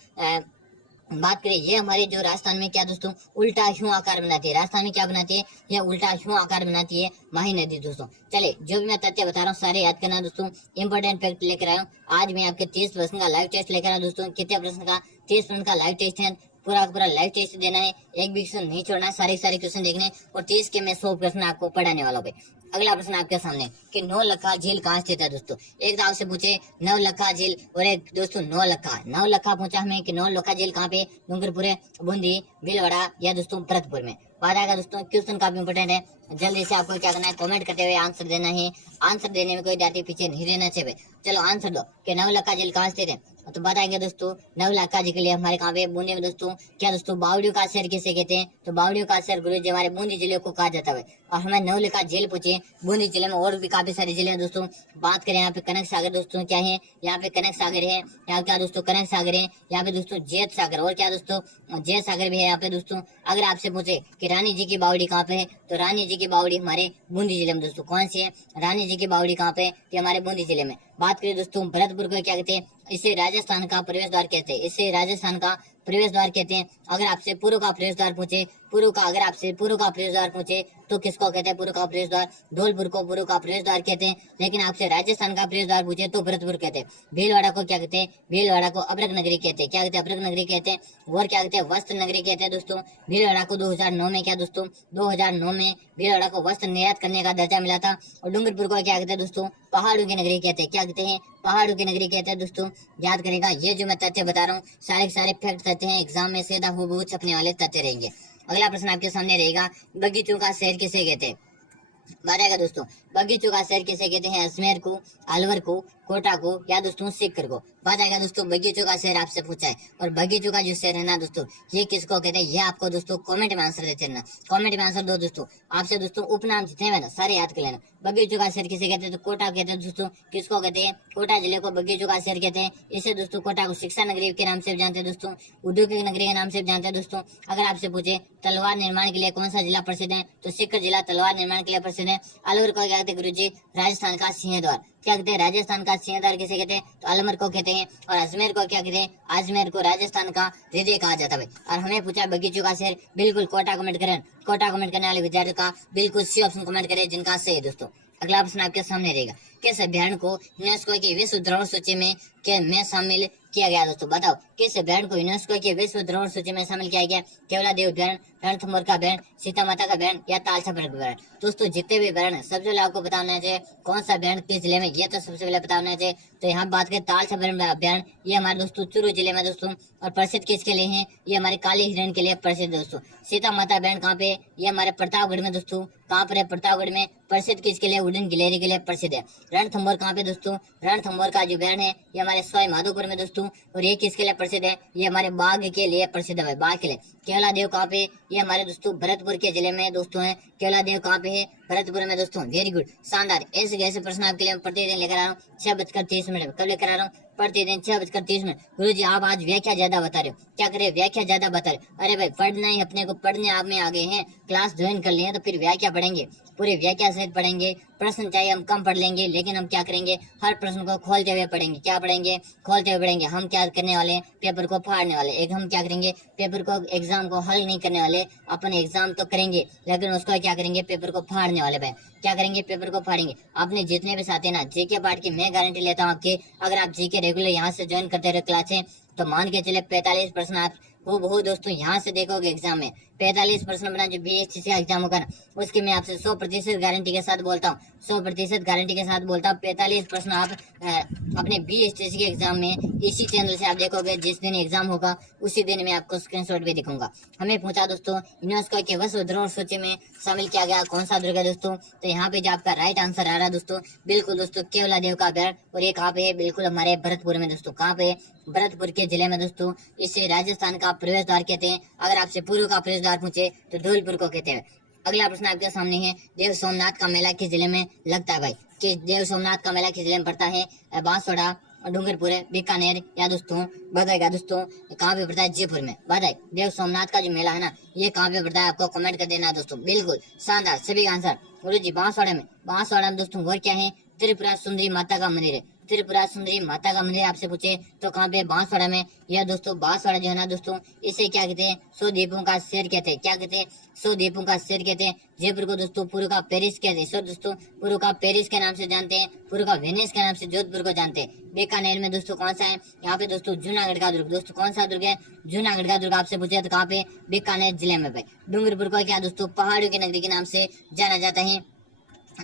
बात करें, ये हमारे जो राजस्थान में क्या दोस्तों उल्टा ह्यू आकार बनाती है। राजस्थान में क्या बनाती है? ये उल्टा ह्यू आकार बनाती है माही नदी दोस्तों। चले जो भी मैं तथ्य बता रहा हूँ सारे याद करना दोस्तों। इंपोर्टेंट फैक्ट लेकर आया हूँ। आज मैं आपके 30 प्रश्न का लाइव टेस्ट लेकर आया दोस्तों। कितने प्रश्न का? 30 प्रश्न का लाइव टेस्ट है। पूरा पूरा लाइव टेस्ट देना है, एक भी क्वेश्चन नहीं छोड़ना है, सारे क्वेश्चन देखने। और 30 के मैं 100 प्रश्न आपको पढ़ाने वाला हूँ। अगला प्रश्न आपके सामने कि नौलखा झील कहाँ स्थित है दोस्तों? एक तो आपसे पूछे नवलखा झील और एक दोस्तों नौलखा पूछा हमें कि नौलखा झील कहाँ पे? डूंगरपुर, बूंदी, भीलवाड़ा या दोस्तों भरतपुर में? बात आएगा दोस्तों क्वेश्चन काफी इंपोर्टेंट है। जल्दी से आपको क्या करना है, कमेंट करते हुए आंसर देना है। आंसर देने में कोई विद्यार्थी पीछे नहीं रहना चाहिए। चलो आंसर दो कि नवलखा झील कहाँ स्थित है? तो बताएंगे दोस्तों नवलखा झील के लिए हमारे कहाँ पे? बूंदी में दोस्तों। क्या दोस्तों बावड़ियों का शहर किसे कहते हैं? तो बावड़ियों का शहर गुरुजी हमारे बूंदी जिले को कहा जाता है। और हमें नवलखा झील पूछे बूंदी जिले में, और भी काफी सारे जिले हैं दोस्तों। बात करें यहाँ पे कनक सागर दोस्तों क्या है? यहाँ पे कनक सागर है। यहाँ क्या दोस्तों कनक सागर है। यहाँ पे दोस्तों जैत सागर। और क्या दोस्तों जैत सागर भी है यहाँ पे दोस्तों। अगर आपसे पूछे कि रानी जी की बावड़ी कहाँ पे है? तो रानी जी की बावड़ी हमारे बूंदी जिले में दोस्तों। कौन सी है रानी जी की बावड़ी? कहाँ पे? ये हमारे बूंदी जिले में। बात करें दोस्तों भरतपुर को क्या कहते हैं? इसे राजस्थान का प्रवेश द्वार कहते हैं। इसे राजस्थान का प्रवेश द्वार कहते हैं। अगर आपसे पूर्व का प्रवेश द्वार पूछे, अगर आपसे पूर्व का प्रवेश द्वार पूछे तो किसको कहते हैं पूर्व का प्रवेश द्वार? धौलपुर को पूर्व का प्रवेश द्वार कहते हैं। लेकिन आपसे राजस्थान का प्रवेश द्वार पूछे तो भरतपुर कहते हैं। भीलवाड़ा को क्या कहते हैं? भीलवाड़ा को अभ्रक नगरी कहते हैं। क्या कहते हैं? अभ्रक नगरी कहते हैं। और क्या कहते हैं? वस्त्र नगरी कहते हैं दोस्तों। भीलवाड़ा को 2009 में क्या दोस्तों 2009 में भीलवाड़ा को वस्त्र निर्यात करने का दर्जा मिला था। और डूंगरपुर को क्या कहते हैं दोस्तों? पहाड़ों की नगरी कहते हैं। क्या कहते हैं? पहाड़ों की नगरी कहते हैं दोस्तों। याद करेगा, ये जो मैं तथ्य बता रहा हूँ सारे फैक्ट तथ्य हैं, एग्जाम में सीधा हूबहू छपने वाले तथ्य रहेंगे। अगला प्रश्न आपके सामने रहेगा बगीचों का शहर किसे कहते हैं? बताएगा दोस्तों बगीचों का शहर किसे कहते हैं? अजमेर को, अलवर को, कोटा को या दोस्तों सीकर को? बताएगा दोस्तों बगीचों का शहर आपसे पूछा है। और बगीचों का जो शहर है ना दोस्तों ये किसको कहते हैं? ये आपको दोस्तों कमेंट में आंसर देते रहना। कमेंट में आंसर दो दोस्तों। आपसे दोस्तों उपनाम जितने हैं ना सारे याद कर लेना। बगीचों का शहर किसे कहते हैं? तो कोटा कहते हैं दोस्तों। किसको कहते हैं? कोटा जिले को बगीचों का शहर कहते हैं। इसे दोस्तों कोटा को शिक्षा नगरी के नाम से जानते हैं दोस्तों, औद्योगिक नगरी के नाम से जानते हैं दोस्तों। अगर आपसे पूछे तलवार निर्माण के लिए कौन सा जिला प्रसिद्ध है? तो सीकर जिला तलवार निर्माण के लिए प्रसिद्ध है। अलवर को क्या कहते हैं गुरुजी? राजस्थान का सिंहद्वार। क्या कहते हैं? राजस्थान का सिंहद्वार किसे कहते हैं? तो अलवर को कहते हैं। और अजमेर को क्या कहते हैं? अजमेर को राजस्थान का हृदय कहा जाता है। और हमें पूछा बगीचों का शहर, बिल्कुल कोटा कमेंट करें। कोटा कमेंट करने वाले विद्यार्थी का बिल्कुल सी ऑप्शन कमेंट करें जिनका सही है दोस्तों। अगला प्रश्न आपके सामने रहेगा किस अभ्यारण्य को यूनेस्को की विश्व धरोहर सूची में शामिल किया गया दोस्तों? बताओ किस अभ्यारण्य को यूनेस्को की विश्व धरोहर सूची में शामिल किया गया? केवलादेव अभ्यारण्य, रणथंभौर का अभ्यारण्य, सीता माता का अभ्यारण्य या तालछापर का अभ्यारण्य? दोस्तों जितने भी अभ्यारण्य सबसे पहले आपको पता होना चाहिए कौन सा अभ्यारण्य किस जिले में, ये तो सबसे पहले पता होना चाहिए। तो यहाँ बात करें तालछापर अभ्यारण्य, ये हमारे दोस्तों चूरू जिले में दोस्तों, और प्रसिद्ध किसके लिए है? ये हमारे काली हिरण के लिए प्रसिद्ध दोस्तों। सीता माता अभ्यारण्य कहाँ पे? ये हमारे प्रतापगढ़ में दोस्तों। कहाँ पर है? प्रतापगढ़ में। प्रसिद्ध किसके लिए? वुडन गिलहरी के लिए प्रसिद्ध है। रणथंभौर कहाँ पे दोस्तों? रणथंभौर का जो अभ्यारण्य है ये हमारे सवाई माधोपुर में दोस्तों, और ये किसके लिए प्रसिद्ध है? ये हमारे बाघ के लिए प्रसिद्ध है, बाघ के लिए। केवलादेव कहाँ पे? ये हमारे दोस्तों भरतपुर के जिले में दोस्तों है। केवलादेव कहाँ पे है? भरतपुर में दोस्तों। वेरी गुड, शानदार। ऐसे जैसे प्रश्न आपके लिए प्रतिदिन लेकर आ रहा हूँ 6:30 कब लेकर आ रहा हूँ? प्रतिदिन 6:30। गुरु जी आप आज व्याख्या ज्यादा बता रहे हो, क्या करे? व्याख्या ज्यादा बता रहे। अरे भाई पढ़ना ही अपने को, पढ़ने आप में आगे हैं, क्लास ज्वाइन कर लिए तो फिर व्याख्या पढ़ेंगे, पूरी व्याख्या सहित पढ़ेंगे। प्रश्न चाहिए हम कम पढ़ लेंगे, लेकिन हम क्या करेंगे? हर प्रश्न को खोलते हुए पढ़ेंगे। क्या पढ़ेंगे? खोलते हुए पढ़ेंगे। हम क्या करने वाले हैं? पेपर को फाड़ने वाले। एक हम क्या करेंगे? पेपर को, एग्जाम को हल नहीं करने वाले, अपन एग्जाम तो करेंगे लेकिन उसको क्या करेंगे? पेपर को फाड़ने वाले भाई। क्या करेंगे? पेपर को फाड़ेंगे। आपने जितने भी साथी ना जीके पार्ट की, मैं गारंटी लेता हूँ आपकी, अगर आप जीके रेगुलर यहाँ से ज्वाइन करते रहे क्लासें, तो मान के चले 45 प्रश्न आप वो दोस्तों यहाँ से देखोगे एग्जाम में। 45 प्रश्न बना जो BHTC का एग्जाम होगा ना, उसकी मैं आपसे 100% गारंटी के साथ बोलता हूँ, 100% गारंटी के साथ बोलता हूँ। 45 प्रश्न आप अपने BHTC के एग्जाम में इसी चैनल से आप देखोगे। जिस दिन एग्जाम होगा उसी दिन मैं आपको स्क्रीनशॉट भी दिखाऊंगा। हमें पूछा दोस्तों यूनेस्को के विश्व धरोहर सूची में शामिल किया गया कौन सा दुर्ग है दोस्तों? तो यहाँ पे जो आपका राइट आंसर आ रहा है दोस्तों, बिल्कुल दोस्तों केवलादेव का अभ्यारण्य, और ये कहाँ पे है? बिल्कुल हमारे भरतपुर में दोस्तों। कहाँ पे? भरतपुर के जिले में दोस्तों। इसे राजस्थान का प्रवेश द्वार कहते हैं। अगर आपसे पूर्व का प्रवेश द्वार पूछे तो धौलपुर को कहते हैं। अगला प्रश्न आपके सामने है, देव सोमनाथ का मेला किस जिले में लगता है भाई? कि देव सोमनाथ का मेला किस जिले में पड़ता है? बांसवाड़ा, डूंगरपुर, बीकानेर या दोस्तों बताएगा दोस्तों कहाँ पे पड़ता है? जयपुर में। बताए देव सोमनाथ का जो मेला है ना, ये कहाँ पे पड़ता है? आपको कमेंट कर देना दोस्तों। बिल्कुल शानदार, सभी का आंसर। गुरु जी बांसवाड़ा में। बांसवाड़ा में दोस्तों और क्या है? त्रिपुरा सुंदरी माता का मंदिर है। त्रिपुरा सुंदरी माता का मंदिर आपसे पूछे तो कहाँ पे? बांसवाड़ा में। यह दोस्तों बांसवाड़ा जो है ना दोस्तों, इसे क्या कहते हैं? 100 द्वीपों का शहर कहते हैं। क्या कहते हैं? 100 द्वीपों का शहर कहते हैं। जयपुर को दोस्तों पूर्व का पेरिस कहते हैं। सो दोस्तों पूर्व का पेरिस के नाम से जानते हैं, पूर्व का वेनिस के नाम से जोधपुर को जानते हैं। बीकानेर में दोस्तों कौन सा है? यहाँ पे दोस्तों जूनागढ़ का दुर्ग। दोस्तों कौन सा दुर्ग है? जूनागढ़ का दुर्ग आपसे पूछे तो कहाँ पे? बीकानेर जिले में भाई। डूंगरपुर को क्या दोस्तों? पहाड़ियों की नगरी के नाम से जाना जाता है।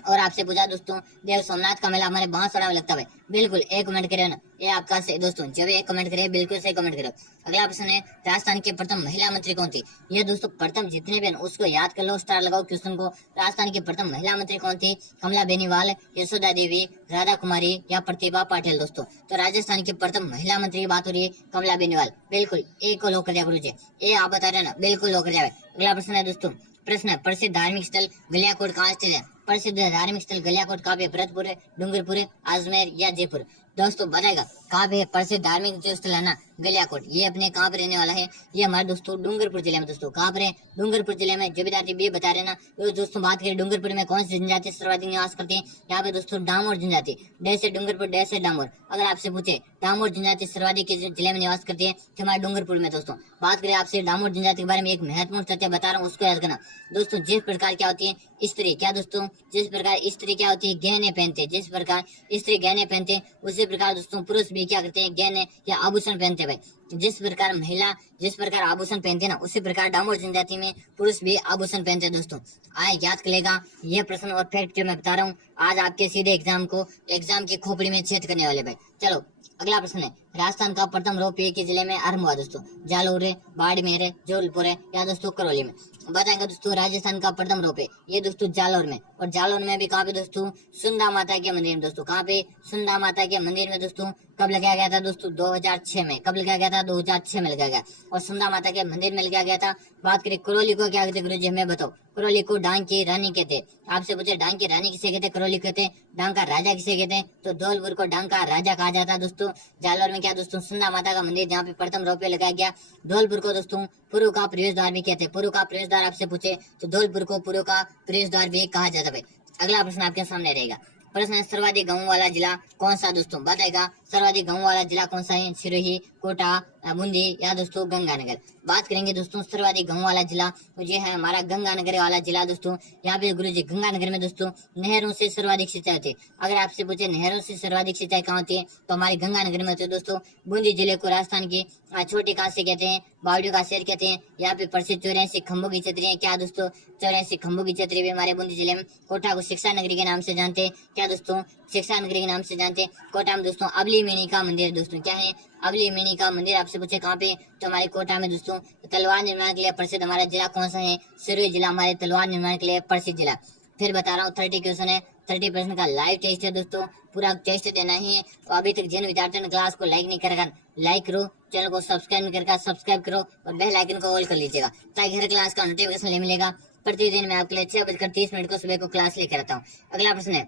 और आपसे पूछा दोस्तों देव सोमनाथ का मेला हमारे बांसवाड़ा में लगता है। बिल्कुल एक कमेंट करे ना, ये आपका सही दोस्तों। जब एक कमेंट करे बिल्कुल सही कमेंट करो। अगला प्रश्न है, राजस्थान की प्रथम महिला मंत्री कौन थी? ये दोस्तों प्रथम जितने भी उसको याद कर लो, स्टार लगाओ क्वेश्चन को। राजस्थान की प्रथम महिला मंत्री कौन थी? कमला बेनीवाल, यशोदा देवी, राधा कुमारी या प्रतिभा पाटिल दोस्तों? तो राजस्थान की प्रथम महिला मंत्री की बात हो रही है कमला बेनीवाल। बिल्कुल एक को लो कर दिया गुरु जी, ये आप बता रहे ना, बिल्कुल लो कर दिया। अगला प्रश्न है दोस्तों, प्रश्न है प्रसिद्ध धार्मिक स्थल गलियाकोट कहाँ स्थित है? प्रसिद्ध धार्मिक स्थल गलियाकोट कहाँ पे? भरतपुर, डूंगरपुर, अजमेर या जयपुर? दोस्तों बताएगा कहाँ पे प्रसिद्ध धार्मिक जो स्थल है ना गलियाकोट, ये अपने कहाँ पे रहने वाला है? ये हमारे दोस्तों डूंगरपुर जिले में दोस्तों। कहाँ पर है? डूंगरपुर जिले में। जो विद्यार्थी भी बता रहे ना, तो दोस्तों बात करें डूंगरपुर में कौन सी जनजाति सर्वाधिक निवास करती है? यहाँ पे दोस्तों डामोर जनजाति। डैश से डूंगरपुर, डैश से डामोर। अगर आपसे पूछे डामोर जनजाति सर्वाधिक किस जिले में निवास करती है? तो हमारे डूंगरपुर में दोस्तों। बात करें आपसे डामोर जनजाति के बारे में, एक महत्वपूर्ण तथ्य बता रहा हूँ, उसको याद करना दोस्तों। जिस प्रकार क्या होती है स्त्री, क्या दोस्तों? जिस प्रकार स्त्री क्या होती है? गहने पहनते हैं। जिस प्रकार स्त्री गहने पहनते हैं उसी प्रकार दोस्तों पुरुष भी क्या करते हैं? गहने या आभूषण पहनते हैं भाई। जिस प्रकार महिला जिस प्रकार आभूषण पहनते हैं ना, उसी प्रकार डामोर जनजाति में पुरुष भी आभूषण पहनते हैं दोस्तों। आए याद कर लेगा ये प्रश्न और फैक्ट जो मैं बता रहा हूँ, आज आपके सीधे एग्जाम की खोपड़ी में छेद करने वाले भाई। चलो अगला प्रश्न है, राजस्थान का प्रथम रोपवे के जिले में आरंभ हुआ दोस्तों? जालोर है, बाड़मेर है, जबलपुर है या दोस्तों करौली में? बताएंगे दोस्तों राजस्थान का प्रथम रोपवे ये दोस्तों जालोर में। और जालोर में भी कहाँ पे दोस्तों? सुंदा माता के मंदिर में दोस्तों। कहाँ पे? सुंदा माता के मंदिर में दोस्तों। कब लगाया गया था दोस्तों? 2006 में। कब लगाया गया था? 2006 में लगाया गया। और सुंदा माता के मंदिर में लगाया गया था। बात करें करौली को क्या कहते गुरु जी हमें बताओ? करौली को डांग की रानी कहते। आपसे पूछे डांग की रानी किसे कहते? करौली कहते। डांग का राजा किसे कहते हैं? तो धौलपुर को डांग का राजा कहा जाता है दोस्तों। जालोर में क्या दोस्तों? सुंदा माता का मंदिर जहाँ पे प्रथम रोपवे लगाया गया। धौलपुर को दोस्तों पूर्व का प्रवेश द्वार भी कहते हैं। पूर्व का प्रवेश द्वार आपसे पूछे तो धौलपुर को पूर्व का प्रवेश द्वार भी कहा जाता है। अगला प्रश्न आपके सामने रहेगा, प्रश्न है सर्वाधिक गाँव वाला जिला कौन सा दोस्तों? बताएगा सर्वाधिक गाँव वाला जिला कौन सा है? सिरोही, कोटा, बूंदी या दोस्तों गंगानगर। बात करेंगे दोस्तों सर्वाधिक गाँव वाला जिला, तो ये है हमारा गंगानगर वाला जिला दोस्तों। यहाँ पे गुरुजी गंगानगर में दोस्तों नहरों से सर्वाधिक सिंचाई होती है। अगर आपसे पूछे नहरों से सर्वाधिक सिंचाई कहाँ होती है, तो हमारे गंगानगर में होती है दोस्तों। बूंदी जिले को राजस्थान की छोटी काशी कहते हैं, बावड़ियों का शहर कहते हैं। यहाँ पे प्रसिद्ध 84 खंभों की छतरी है। क्या दोस्तों, 84 खंभों की छतरी भी हमारे बूंदी जिले में। कोटा को शिक्षा नगरी के नाम से जानते हैं। क्या दोस्तों, शिक्षा नगरी के नाम से जानते हैं। कोटा में दोस्तों अबली मेणी का मंदिर दोस्तों, क्या है, अबली मेणी का मंदिर। आपसे पूछे कहाँ पे, तो हमारे कोटा में दोस्तों। तलवार निर्माण के लिए प्रसिद्ध हमारा जिला कौन सा है, सिरोही जिला हमारे तलवार निर्माण के लिए प्रसिद्ध जिला। फिर बता रहा हूँ 30 क्वेश्चन है, 30 प्रश्न का लाइव टेस्ट है दोस्तों, पूरा टेस्ट देना ही है। तो अभी तक जिन विद्यार्थियों ने क्लास को लाइक नहीं करेगा, लाइक करो, चैनल को सब्सक्राइब नहीं करके सब्सक्राइब करो और बेल आइकन को ऑल कर लीजिएगा, ताकि हर क्लास का नोटिफिकेशन ले मिलेगा। प्रतिदिन मैं आपके लिए 6:30 को सुबह को क्लास लेकर आता हूँ। अगला प्रश्न है,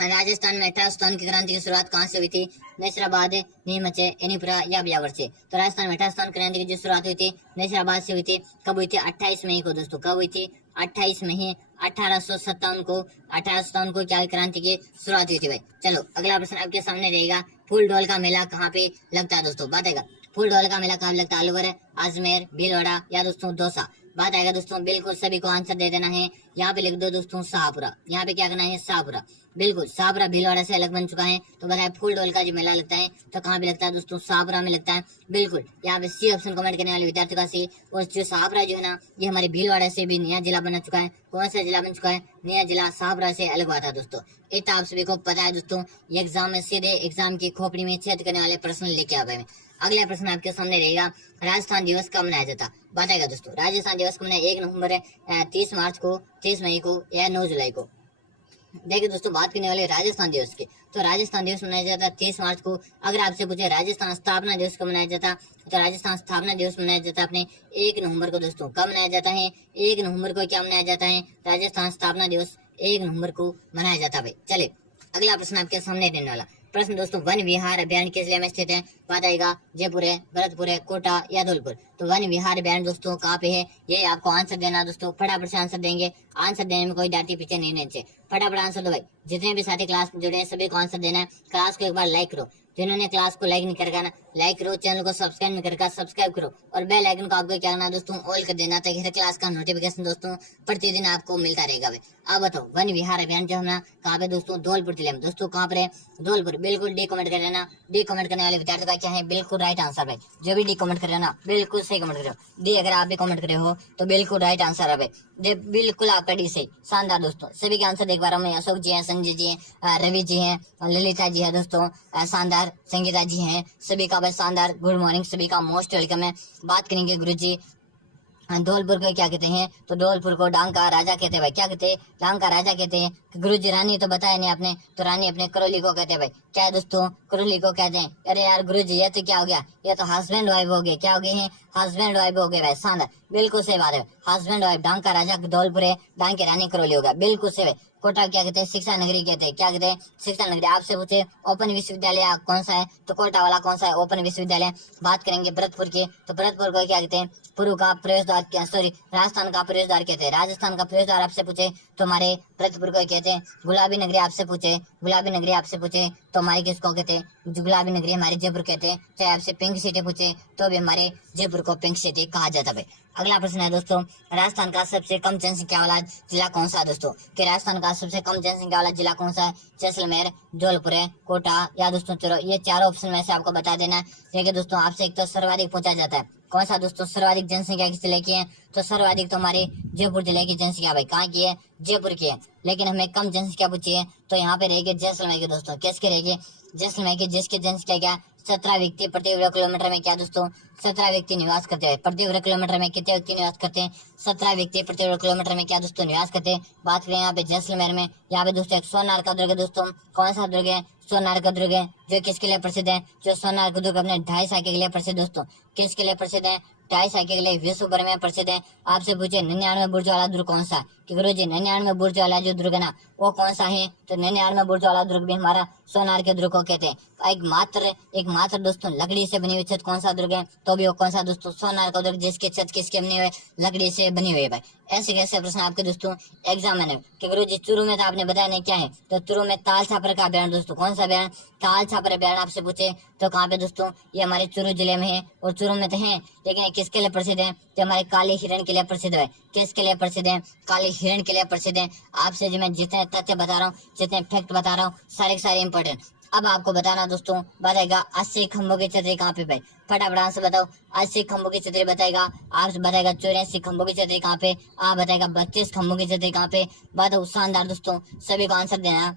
राजस्थान में 18 स्थान की क्रांति की शुरुआत कहाँ से हुई थी, नैसराबाद, नीमच, एनीपुरा या ब्यावर से। तो राजस्थान में 18 स्थान क्रांति की जो शुरुआत हुई थी नैसराबाद से हुई थी। कब हुई थी, 28 मई को दोस्तों। कब हुई थी, 28 मई 1857 को। 1857 को क्या क्रांति की शुरुआत हुई थी भाई। चलो अगला प्रश्न आपके सामने रहेगा, फूल डोल का मेला कहाँ पे लगता है दोस्तों, बताएगा। फूल डोल का मेला कहाँ लगता है, अलवर, अजमेर, भीलवाड़ा या दोस्तों दौसा। बात आएगा दोस्तों, बिल्कुल सभी को आंसर दे देना है। यहाँ पे लिख दो दोस्तों शाहपुरा। यहाँ पे क्या करना है, शाहपुरा। बिल्कुल शाहपुरा भीलवाड़ा से अलग बन चुका है। तो बताए फूल डोल का जो मेला लगता है तो कहाँ पे लगता है दोस्तों, शाहपुरा में लगता है। बिल्कुल यहाँ पे सी ऑप्शन कमेंट करने वाले विद्यार्थियों का सी। और जो शाहपुरा जो है ना, ये हमारे भीलवाड़ा से भी नया जिला बना चुका है। कौन सा जिला बन चुका है, नया जिला शाहपुरा से अलग हुआ था दोस्तों। इतना आप सभी को पता है दोस्तों। ये एग्जाम में सीधे एग्जाम की खोपड़ी में छेद करने वाले प्रश्न लेके आ गए। अगला प्रश्न आपके सामने रहेगा, राजस्थान दिवस कब मनाया जाता, बताएगा दोस्तों। राजस्थान दिवस को मनाया 1 नवंबर, 30 मार्च को, 30 मई को या 9 जुलाई को। देखिए दोस्तों, बात करने वाले राजस्थान दिवस की, तो राजस्थान दिवस मनाया जाता है 30 मार्च को। अगर आपसे पूछे राजस्थान स्थापना दिवस कब मनाया जाता, तो राजस्थान स्थापना दिवस मनाया जाता है अपने 1 नवंबर को दोस्तों। कब मनाया जाता है, 1 नवंबर को क्या मनाया जाता है, राजस्थान स्थापना दिवस 1 नवंबर को मनाया जाता है भाई। चले अगला प्रश्न आपके सामने देने वाला प्रश्न दोस्तों, वन विहार अभ्यारण्य किस जिले में स्थित है, बताएगा। जयपुर है, भरतपुर है, कोटा या धौलपुर। तो वन विहार अभ्यारण्य दोस्तों कहाँ पे है, ये आपको आंसर देना दोस्तों। फटाफट से आंसर देंगे, आंसर देने में कोई डांटी पीछे नहीं रहने चाहिए। फटाफट आंसर दो भाई। जितने भी साथी क्लास में जुड़े हैं सभी को आंसर देना है। क्लास को एक बार लाइक करो, जिन्होंने क्लास को लाइक नहीं करके ना लाइक करो, चैनल को सब्सक्राइब नहीं करके सब्सक्राइब करो और बेल आइकन को आपको क्या करना दोस्तों, ऑल कर देना, ताकि हर क्लास का नोटिफिकेशन दोस्तों प्रतिदिन आपको मिलता रहेगा भाई। अब बताओ वन विहार अभियान जो है कहाँ पे दोस्तों, धौलपुर जिले में दोस्तों। कहाँ पर है, धौलपुर। बिल्कुल डी कमेंट कर लेना। डी कमेंट करने वाले विद्यार्थी का क्या है, बिल्कुल राइट आंसर भाई। जो भी डी कमेंट कर ना बिल्कुल सही कमेंट करो। डी अगर आप भी कमेंट करे हो तो बिल्कुल राइट आंसर है भाई। बिल्कुल आपका डी सही, शानदार दोस्तों। सभी के आंसर देख पा रहा हूँ। अशोक जी हैं, संजय जी हैं, रवि जी हैं, ललिता जी है दोस्तों, शानदार। संगीता जी हैं, सभी का भाई शानदार। गुड मॉर्निंग, सभी का मोस्ट वेलकम है। बात करेंगे गुरु जी धौलपुर को क्या कहते हैं, तो धौलपुर को डांग का राजा कहते हैं भाई। क्या कहते हैं, डांग का राजा कहते हैं। गुरु जी रानी तो बताया नहीं आपने, तो रानी अपने करौली को कहते हैं भाई। क्या है दोस्तों, करौली को कहते हैं। अरे यार गुरु जी ये तो क्या हो गया, ये तो हस्बैंड वाइफ हो गए। क्या हो गए हैं, हस्बैंड वाइफ हो गए भाई। शानदार, बिल्कुल सही बात है। हस्बैंड वाइफ, डांग का राजा धौलपुर है, डांग की रानी करौली हो गया, बिल्कुल सही। कोटा क्या कहते हैं, शिक्षा नगरी कहते हैं। क्या कहते हैं, शिक्षा नगरी। आपसे पूछे ओपन विश्वविद्यालय कौन सा है, तो कोटा वाला कौन सा है, ओपन विश्वविद्यालय। बात करेंगे भरतपुर की, तो भरतपुर को क्या कहते हैं, पूर्व का प्रवेश द्वार, क्या सॉरी राजस्थान का प्रवेश द्वार कहते हैं। राजस्थान का प्रवेश द्वार आपसे पूछे तो हमारे भरतपुर को कहते हैं। गुलाबी नगरी आपसे पूछे, गुलाबी नगरी आपसे पूछे तो हमारे किसको कहते हैं, जो गुलाबी नगरी हमारे जयपुर कहते हैं। चाहे आपसे पिंक सिटी पूछे तो भी हमारे जयपुर को पिंक सिटी कहा जाता है। अगला प्रश्न है दोस्तों, राजस्थान का सबसे कम जनसंख्या वाला जिला कौन सा है दोस्तों, कि राजस्थान का सबसे कम जनसंख्या वाला जिला कौन सा है, जैसलमेर, धौलपुर, कोटा या दोस्तों चलो ये चारों ऑप्शन में से आपको बता देना है। देखिए दोस्तों, आपसे एक तो सर्वाधिक पूछा जाता है, कौन सा दोस्तों सर्वाधिक जनसंख्या किस जिले की है, तो सर्वाधिक तो हमारे जयपुर जिले की जनसंख्या भाई। कहाँ की है, जयपुर की है। लेकिन हमें कम जनसंख्या पूछी है तो यहाँ पे रहेगी जैसलमेर की दोस्तों। किसके रहेगी, जैसलमेर की, जिसकी जनसंख्या क्या 17 व्यक्ति प्रति वर्ग किलोमीटर में क्या दोस्तों, 17 व्यक्ति निवास करते हैं। प्रति वर्ग किलोमीटर में कितने व्यक्ति निवास करते हैं, 17 व्यक्ति प्रति वर्ग किलोमीटर में क्या दोस्तों निवास करते हैं। बात करें यहाँ पे जैसलमेर में, यहाँ पे दोस्तों एक सोनार का दुर्ग है दोस्तों। कौन सा दुर्ग है, सोनार का दुर्ग है, जो किसके लिए प्रसिद्ध है, जो सोनार का दुर्ग अपने 2.5 साल के लिए प्रसिद्ध दोस्तों। किसके लिए प्रसिद्ध है, टाई साइकिल के लिए विश्व भर में प्रसिद्ध है। आपसे पूछे 99 बुर्ज वाला दुर्ग कौन सा है कि गुरुजी 99 बुर्ज वाला जो दुर्ग है ना वो कौन सा है, तो 99 बुर्ज वाला दुर्ग भी हमारा सोनार के दुर्ग को कहते हैं। एक मात्र दोस्तों लकड़ी से बनी हुई छत कौन सा दुर्ग है, तो भी वो कौन सा दोस्तों सोनार का दुर्ग, जिसकी छत किसके बनी हुई है, लकड़ी से बनी हुई है भाई। ऐसे कैसे प्रश्न आपके दोस्तों एग्जाम में कि गुरुजी चूरू में तो आपने बताया नहीं क्या है, तो चूरू में ताल छापर का अभ्यारण दोस्तों कौन सा अभ्यारण, ताल छापर अभ्यारण आपसे पूछे तो कहाँ पे दोस्तों, ये हमारे चूरू जिले में है। और चूरू में तो है लेकिन ये किसके लिए प्रसिद्ध है, तो हमारे काले हिरण के लिए प्रसिद्ध है। किसके लिए प्रसिद्ध है, काले हिरण के लिए प्रसिद्ध है। आपसे जो मैं जितने तथ्य बता रहा हूँ, जितने फैक्ट बता रहा हूँ, सारे के सारे इंपॉर्टेंट। अब आपको बताना दोस्तों बताएगा 80 खंभों की छतरी कहाँ पे भाई, फटाफट आंसर बताओ। 80 खंभों की छतरी बताएगा, आप बताएगा 84 खंभों की छतरी कहाँ पे, आप बताएगा 32 खंभों की छतरी कहाँ पे। बताओ शानदार दोस्तों, सभी को आंसर देना।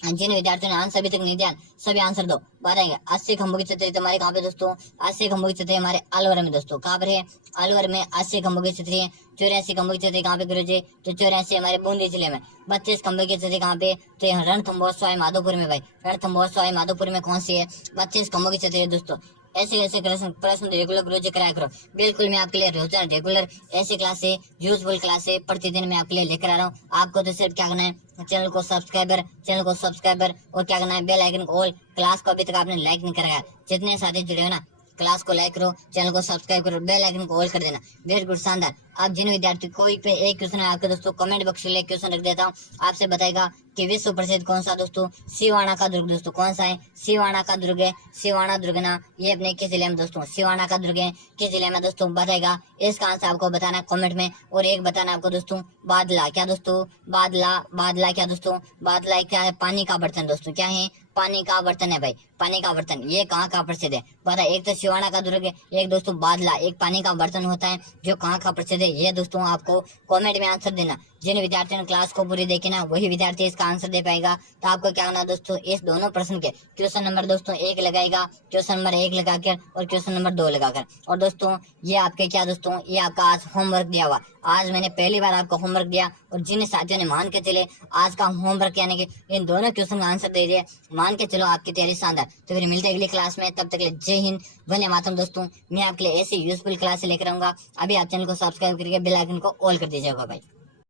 जिन विद्यार्थियों ने आंसर अभी तक नहीं दिया सभी आंसर दो, बताएंगे। 80 खंभों की छतरी तुम्हारे कहाँ पे दोस्तों, 80 खंभों की छतरी हमारे अलवर में दोस्तों, कहाँ पर है, अलवर में 80 खंभों की छतरी है। 84 खंभों की छतरी कहाँ पे गुरुजी, तो 84 हमारे बूंदी जिले में। 32 खंभों की छतरी कहाँ पे, तो यहाँ रणथंभौर माधोपुर में भाई, रणथंभौर माधोपुर में कौन सी है, 32 खंभों की छतरी है दोस्तों। ऐसे ऐसे प्रश्न रेगुलर रोज कराया करो। बिल्कुल मैं आपके लिए रोजाना रेगुलर ऐसी क्लास है, यूजफुल क्लास है, प्रतिदिन मैं आपके लिए लेकर आ रहा हूँ। आपको तो सिर्फ क्या करना है, चैनल को सब्सक्राइबर और क्या करना है, बेल आइकन को ऑल। क्लास को अभी तक आपने लाइक नहीं करा, जितने साथी जुड़े हो ना क्लास को लाइक करो, चैनल को सब्सक्राइब करो, बेल आइकन को ऑल कर देना। वेरी गुड, शानदार। आप जिन विद्यार्थी कोई पे एक क्वेश्चन है आपके दोस्तों, कमेंट बॉक्स में क्वेश्चन रख देता हूँ, आपसे बताएगा कि विश्व प्रसिद्ध कौन सा दोस्तों, सिवाना का दुर्ग दोस्तों कौन सा है, सिवाना का दुर्ग है। सिवाना दुर्ग ना ये अपने किस जिले में दोस्तों, सिवाना का दुर्ग है किस जिले में दोस्तों, बताएगा। इसका आंसर आपको बताना कमेंट में। और एक बताना आपको दोस्तों बादला, क्या दोस्तों, बादला क्या दोस्तों, बादला क्या है, पानी का बर्तन दोस्तों, क्या है, पानी का बर्तन है भाई, पानी का बर्तन। ये कहाँ का प्रसिद्ध है बता, एक तो सिवाना का दुर्ग है, एक दोस्तों बादला, एक पानी का बर्तन होता है जो कहाँ का प्रसिद्ध है, ये दोस्तों आपको कमेंट में आंसर देना। जिन विद्यार्थियों ने क्लास को पूरी देखी ना वही विद्यार्थी इसका आंसर दे पाएगा। तो आपको क्या करना दोस्तों, इस दोनों प्रश्न के क्वेश्चन नंबर दोस्तों 1 लगाएगा, क्वेश्चन नंबर 1 लगाकर और क्वेश्चन नंबर 2 लगाकर। और दोस्तों ये आपके क्या दोस्तों, ये आपका आज होमवर्क दिया हुआ। आज मैंने पहली बार आपको होमवर्क दिया और जिन साथियों ने मान के चले आज का होमवर्क यानी कि इन दोनों क्वेश्चन का आंसर दे दिए, मान के चलो आपकी तैयारी शानदार। तो फिर मिलते हैं अगली क्लास में, तब तक के लिए जय हिंद, वंदे मातरम दोस्तों। मैं आपके लिए ऐसी यूजफुल क्लास लेकर आऊंगा। अभी आप चैनल को सब्सक्राइब करके बेल आइकन को ऑल कर दीजिएगा भाई।